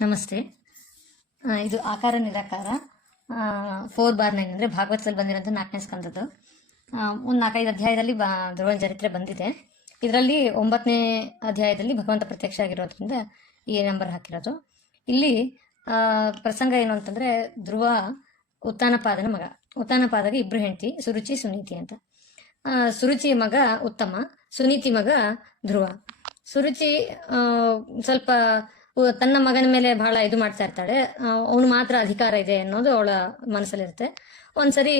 ನಮಸ್ತೆ. ಇದು ಆಕಾರ ನಿರಾಕಾರ 4/9 ಅಂದರೆ ಭಾಗವತದಲ್ಲಿ ಬಂದಿರೋಂಥ 4ನೇ ಸ್ಕಂದದ್ದು. ಒಂದು 4-5 ಅಧ್ಯಾಯದಲ್ಲಿ ಧ್ರುವನ ಚರಿತ್ರೆ ಬಂದಿದೆ. ಇದರಲ್ಲಿ 9ನೇ ಅಧ್ಯಾಯದಲ್ಲಿ ಭಗವಂತ ಪ್ರತ್ಯಕ್ಷ ಆಗಿರೋದ್ರಿಂದ ಈ ನಂಬರ್ ಹಾಕಿರೋದು. ಇಲ್ಲಿ ಪ್ರಸಂಗ ಏನು ಅಂತಂದರೆ, ಧ್ರುವ ಉತ್ತಾನಪಾದನ ಮಗ. ಉತ್ತಾನಪಾದಗೆ 2 ಹೆಂಡತಿ, ಸುರುಚಿ ಸುನೀತಿ ಅಂತ. ಸುರುಚಿ ಮಗ ಉತ್ತಮ, ಸುನೀತಿ ಮಗ ಧ್ರುವ. ಸುರುಚಿ ಸ್ವಲ್ಪ ತನ್ನ ಮಗನ ಮೇಲೆ ಬಹಳ ಇದು ಮಾಡ್ತಾ ಇರ್ತಾಳೆ. ಅವನು ಮಾತ್ರ ಅಧಿಕಾರ ಇದೆ ಅನ್ನೋದು ಅವಳ ಮನಸ್ಸಲ್ಲಿರುತ್ತೆ. ಒಂದ್ಸರಿ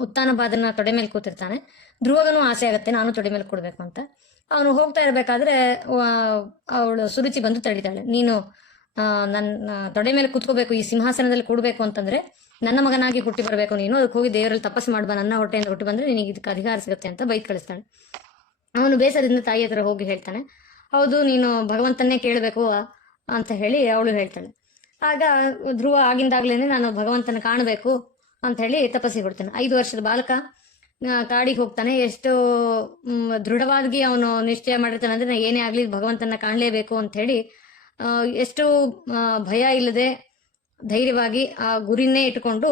ಉತ್ತಾನಪಾದನ ತೊಡೆ ಮೇಲೆ ಕೂತಿರ್ತಾನೆ. ಧ್ರುವಗನೂ ಆಸೆ ಆಗತ್ತೆ, ನಾನು ತೊಡೆ ಮೇಲೆ ಕೂಡ್ಬೇಕು ಅಂತ. ಅವನು ಹೋಗ್ತಾ ಇರಬೇಕಾದ್ರೆ ಅವಳು ಸುರುಚಿ ಬಂದು ತಡಿತಾಳೆ. ನೀನು ನನ್ನ ತೊಡೆ ಮೇಲೆ ಕೂತ್ಕೋಬೇಕು, ಈ ಸಿಂಹಾಸನದಲ್ಲಿ ಕೂಡ್ಬೇಕು ಅಂತಂದ್ರೆ ನನ್ನ ಮಗನಾಗಿ ಹುಟ್ಟಿ ಬರಬೇಕು, ನೀನು ಅದಕ್ಕೆ ಹೋಗಿ ದೇವರಲ್ಲಿ ತಪಸ್ಸು ಮಾಡ್ಬಾ, ನನ್ನ ಹೊಟ್ಟೆಯಿಂದ ಹುಟ್ಟಿ ಬಂದ್ರೆ ನಿನಗೆ ಇದಕ್ಕೆ ಅಧಿಕಾರ ಸಿಗುತ್ತೆ ಅಂತ ಬೈಕ್ ಕಳಿಸ್ತಾನೆ. ಅವನು ಬೇಸರದಿಂದ ತಾಯಿ ಹತ್ರ ಹೋಗಿ ಹೇಳ್ತಾನೆ, ಹೌದು ನೀನು ಭಗವಂತನ್ನೇ ಕೇಳಬೇಕು ಅಂತ ಹೇಳಿ ಅವಳು ಹೇಳ್ತಾಳೆ. ಆಗ ಧ್ರುವ ಆಗಿಂದಾಗ್ಲೇನೆ ನಾನು ಭಗವಂತನ ಕಾಣಬೇಕು ಅಂತ ಹೇಳಿ ತಪಸ್ಸಿಗೆ ಹೊಡ್ತಾನೆ. 5 ವರ್ಷದ ಬಾಲಕ ಕಾಡಿಗೆ ಹೋಗ್ತಾನೆ. ಎಷ್ಟು ದೃಢವಾಗಿ ಅವನು ನಿಶ್ಚಯ ಮಾಡಿರ್ತಾನೆ ಅಂದ್ರೆ, ಏನೇ ಆಗ್ಲಿ ಭಗವಂತನ ಕಾಣಲೇಬೇಕು ಅಂತ ಹೇಳಿ ಎಷ್ಟು ಭಯ ಇಲ್ಲದೆ ಧೈರ್ಯವಾಗಿ ಆ ಗುರಿನೇ ಇಟ್ಕೊಂಡು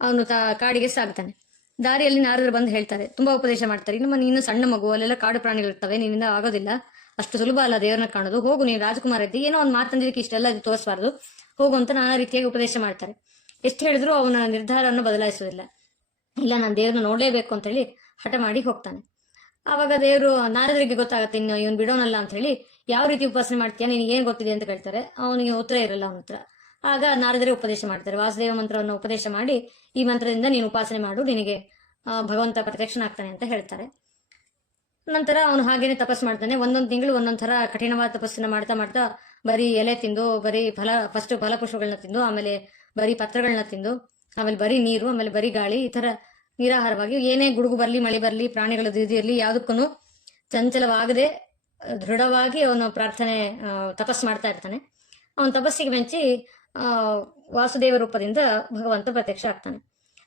ಅವನು ಕಾಡಿಗೆ ಸಾಗ್ತಾನೆ. ದಾರಿಯಲ್ಲಿ ನಾರದರು ಬಂದು ಹೇಳ್ತಾರೆ, ತುಂಬಾ ಉಪದೇಶ ಮಾಡ್ತಾರೆ. ನೀನು ಸಣ್ಣ ಮಗು, ಅಲ್ಲೆಲ್ಲ ಕಾಡು ಪ್ರಾಣಿಗಳಿರ್ತವೆ, ನಿನ್ನಿಂದ ಆಗೋದಿಲ್ಲ, ಅಷ್ಟು ಸುಲಭ ಅಲ್ಲ ದೇವರನ್ನ ಕಾಣೋದು, ಹೋಗು, ನೀನು ರಾಜಕುಮಾರ ಇದ್ದಿ, ಏನೋ ಒಂದು ಮಾತಂದಿದ್ದಕ್ಕೆ ಇಷ್ಟೆಲ್ಲ ತೋರಿಸಬಾರ್ದು, ಹೋಗು ಅಂತ ನಾನಾ ರೀತಿಯಾಗಿ ಉಪದೇಶ ಮಾಡ್ತಾರೆ. ಎಷ್ಟು ಹೇಳಿದ್ರು ಅವನ ನಿರ್ಧಾರವನ್ನು ಬದಲಾಯಿಸೋದಿಲ್ಲ. ಇಲ್ಲ, ನಾನು ದೇವ್ರನ್ನ ನೋಡ್ಲೇಬೇಕು ಅಂತ ಹೇಳಿ ಹಠ ಮಾಡಿ ಹೋಗ್ತಾನೆ. ಆವಾಗ ದೇವರು ನಾರದರಿಗೆ ಗೊತ್ತಾಗತ್ತೆ, ಇನ್ನು ಇವನು ಬಿಡೋನಲ್ಲ ಅಂತ ಹೇಳಿ, ಯಾವ ರೀತಿ ಉಪಾಸನೆ ಮಾಡ್ತೀಯಾ, ನಿನಗೆ ಏನ್ ಗೊತ್ತಿದೆ ಅಂತ ಕೇಳ್ತಾರೆ. ಅವನಿಗೆ ಉತ್ತರ ಇರಲ್ಲ ಅವನ ಹತ್ರ. ಆಗ ನಾರದರೇ ಉಪದೇಶ ಮಾಡ್ತಾರೆ, ವಾಸುದೇವ ಮಂತ್ರವನ್ನು ಉಪದೇಶ ಮಾಡಿ, ಈ ಮಂತ್ರದಿಂದ ನೀನು ಉಪಾಸನೆ ಮಾಡು, ನಿನಗೆ ಭಗವಂತ ಪ್ರತ್ಯಕ್ಷನಾಗ್ತಾನೆ ಅಂತ ಹೇಳ್ತಾರೆ. ನಂತರ ಅವನು ಹಾಗೇನೆ ತಪಸ್ಸು ಮಾಡ್ತಾನೆ. 1 ತಿಂಗಳು ಒಂದೊಂದ್ ತರ ಕಠಿಣವಾದ ತಪಸ್ಸನ್ನ ಮಾಡ್ತಾ ಮಾಡ್ತಾ ಬರೀ ಎಲೆ ತಿಂದು, ಬರೀ ಫಸ್ಟ್ ಫಲಪುಷ್ಪಗಳನ್ನ ತಿಂದು, ಆಮೇಲೆ ಬರೀ ಪತ್ರಗಳನ್ನ ತಿಂದು, ಆಮೇಲೆ ಬರೀ ನೀರು, ಆಮೇಲೆ ಬರೀ ಗಾಳಿ, ಈ ತರ ನಿರಾಹಾರವಾಗಿ ಏನೇ ಗುಡುಗು ಬರ್ಲಿ, ಮಳೆ ಬರ್ಲಿ, ಪ್ರಾಣಿಗಳು ಇರಲಿ, ಯಾವುದಕ್ಕೂ ಚಂಚಲವಾಗದೆ ದೃಢವಾಗಿ ಅವನು ತಪಸ್ಸು ಮಾಡ್ತಾ ಇರ್ತಾನೆ. ಅವನ ತಪಸ್ಸಿಗೆ ಮೆಚ್ಚಿ ವಾಸುದೇವ ರೂಪದಿಂದ ಭಗವಂತ ಪ್ರತ್ಯಕ್ಷ ಆಗ್ತಾನೆ.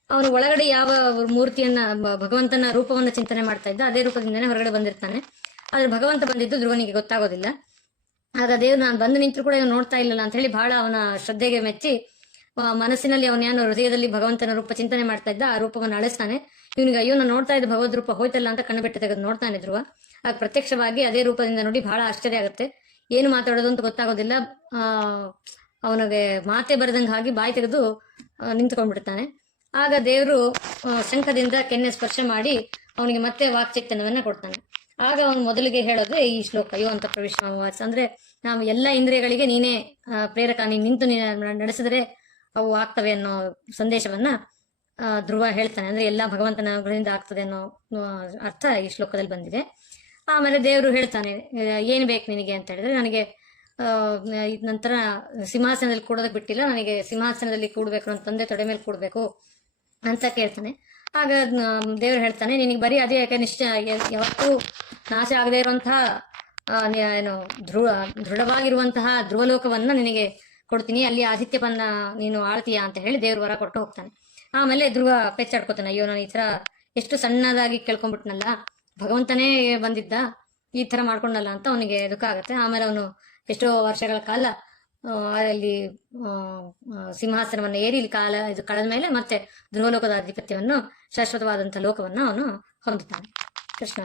ಅವನು ಒಳಗಡೆ ಯಾವ ಮೂರ್ತಿಯನ್ನ, ಭಗವಂತನ ರೂಪವನ್ನ ಚಿಂತನೆ ಮಾಡ್ತಾ ಇದ್ದ, ಅದೇ ರೂಪದಿಂದನೇ ಹೊರಗಡೆ ಬಂದಿರ್ತಾನೆ. ಆದ್ರೆ ಭಗವಂತ ಬಂದಿದ್ದು ಧ್ರುವನಿಗೆ ಗೊತ್ತಾಗೋದಿಲ್ಲ. ಆಗ ದೇವ್ರು ನಾನು ಬಂದು ನಿಂತರೂ ಕೂಡ ಇವನು ನೋಡ್ತಾ ಇಲ್ಲಲ್ಲ ಅಂತ ಹೇಳಿ ಬಹಳ ಅವನ ಶ್ರದ್ಧೆಗೆ ಮೆಚ್ಚಿ ಮನಸ್ಸಿನಲ್ಲಿ ಅವನೇನು ಹೃದಯದಲ್ಲಿ ಭಗವಂತನ ರೂಪ ಚಿಂತನೆ ಮಾಡ್ತಾ ಇದ್ದ, ಆ ರೂಪವನ್ನು ಅಳಿಸ್ತಾನೆ. ಇವನಿಗೆ ಅಯ್ಯೋ ನಾನು ನೋಡ್ತಾ ಇದ್ದ ಭಗವದ್ ರೂಪ ಹೋಯ್ತಲ್ಲ ಅಂತ ಕಣ್ಣು ಬಿಟ್ಟು ತೆಗೆದು ನೋಡ್ತಾನೆ ಧ್ರುವ. ಆಗ ಪ್ರತ್ಯಕ್ಷವಾಗಿ ಅದೇ ರೂಪದಿಂದ ನೋಡಿ ಬಹಳ ಆಶ್ಚರ್ಯ ಆಗುತ್ತೆ. ಏನು ಮಾತಾಡೋದು ಅಂತ ಗೊತ್ತಾಗೋದಿಲ್ಲ. ಅವನಿಗೆ ಮಾತೆ ಬರದಂಗೆ ಹಾಗೆ ಬಾಯಿ ತೆಗೆದು ನಿಂತ್ಕೊಂಡ್ಬಿಡ್ತಾನೆ. ಆಗ ದೇವರು ಶಂಖದಿಂದ ಕೆನ್ನೆ ಸ್ಪರ್ಶ ಮಾಡಿ ಅವನಿಗೆ ಮತ್ತೆ ವಾಕ್ಚೈತನ್ಯವನ್ನ ಕೊಡ್ತಾನೆ. ಆಗ ಅವನು ಮೊದಲಿಗೆ ಹೇಳೋದು ಈ ಶ್ಲೋಕ, ಅಯ್ಯೋ ಅಂತ ಪ್ರವೇಶ ಅಂದ್ರೆ, ನಾವು ಎಲ್ಲ ಇಂದ್ರಿಯಗಳಿಗೆ ನೀನೇ ಪ್ರೇರಕ, ನೀನು ನಿಂತು ನಡೆಸಿದ್ರೆ ಅವು ಆಗ್ತವೆ ಅನ್ನೋ ಸಂದೇಶವನ್ನ ಧ್ರುವ ಹೇಳ್ತಾನೆ. ಅಂದ್ರೆ ಎಲ್ಲ ಭಗವಂತನ ಗುಣದಿಂದ ಆಗ್ತದೆ ಅನ್ನೋ ಅರ್ಥ ಈ ಶ್ಲೋಕದಲ್ಲಿ ಬಂದಿದೆ. ಆಮೇಲೆ ದೇವರು ಹೇಳ್ತಾನೆ, ಏನ್ ಬೇಕು ನಿನಗೆ ಅಂತ ಹೇಳಿದ್ರೆ, ನನಗೆ ನಂತರ ಸಿಂಹಾಸನದಲ್ಲಿ ಕೂಡೋದಕ್ಕೆ ಬಿಟ್ಟಿಲ್ಲ, ನನಗೆ ಸಿಂಹಾಸನದಲ್ಲಿ ಕೂಡ್ಬೇಕು, ನನ್ನ ತಂದೆ ತೊಡೆ ಮೇಲೆ ಕೂಡ್ಬೇಕು ಅಂತ ಕೇಳ್ತಾನೆ. ಆಗ ದೇವರು ಹೇಳ್ತಾನೆ, ನಿನಗೆ ಬರೀ ಅದೇ ಯಾಕೆ ನಿಶ್ಚಯ, ಯಾವತ್ತೂ ನಾಶ ಆಗದೆ ಇರುವಂತಹ ಏನು ದೃಢವಾಗಿರುವಂತಹ ಧ್ರುವಲೋಕವನ್ನ ನಿನಗೆ ಕೊಡ್ತೀನಿ, ಅಲ್ಲಿ ಆದಿತ್ಯಪನ್ನ ನೀನು ಆಳ್ತೀಯ ಅಂತ ಹೇಳಿ ದೇವ್ರು ವರ ಕೊಟ್ಟು ಹೋಗ್ತಾನೆ. ಆಮೇಲೆ ಧ್ರುವ ಪೆಚ್ಚಾಡ್ಕೋತಾನೆ, ಅಯ್ಯೋ ನಾನು ಈ ತರ ಎಷ್ಟು ಸಣ್ಣದಾಗಿ ಕೇಳ್ಕೊಂಡ್ಬಿಟ್ನಲ್ಲ, ಭಗವಂತನೇ ಬಂದಿದ್ದ, ಈ ತರ ಮಾಡ್ಕೊಂಡಲ್ಲ ಅಂತ ಅವನಿಗೆ ದುಃಖ ಆಗುತ್ತೆ. ಆಮೇಲೆ ಅವನು ಎಷ್ಟೋ ವರ್ಷಗಳ ಕಾಲ ಅಲ್ಲಿ ಸಿಂಹಾಸನವನ್ನು ಏರಿ ಇದು ಕಳೆದ ಮೇಲೆ ಮತ್ತೆ ಧ್ರುವಲೋಕದ ಆಧಿಪತ್ಯವನ್ನು, ಶಾಶ್ವತವಾದಂತಹ ಲೋಕವನ್ನು ಅವನು ಹೊಂದುತ್ತಾನೆ. ಕೃಷ್ಣ.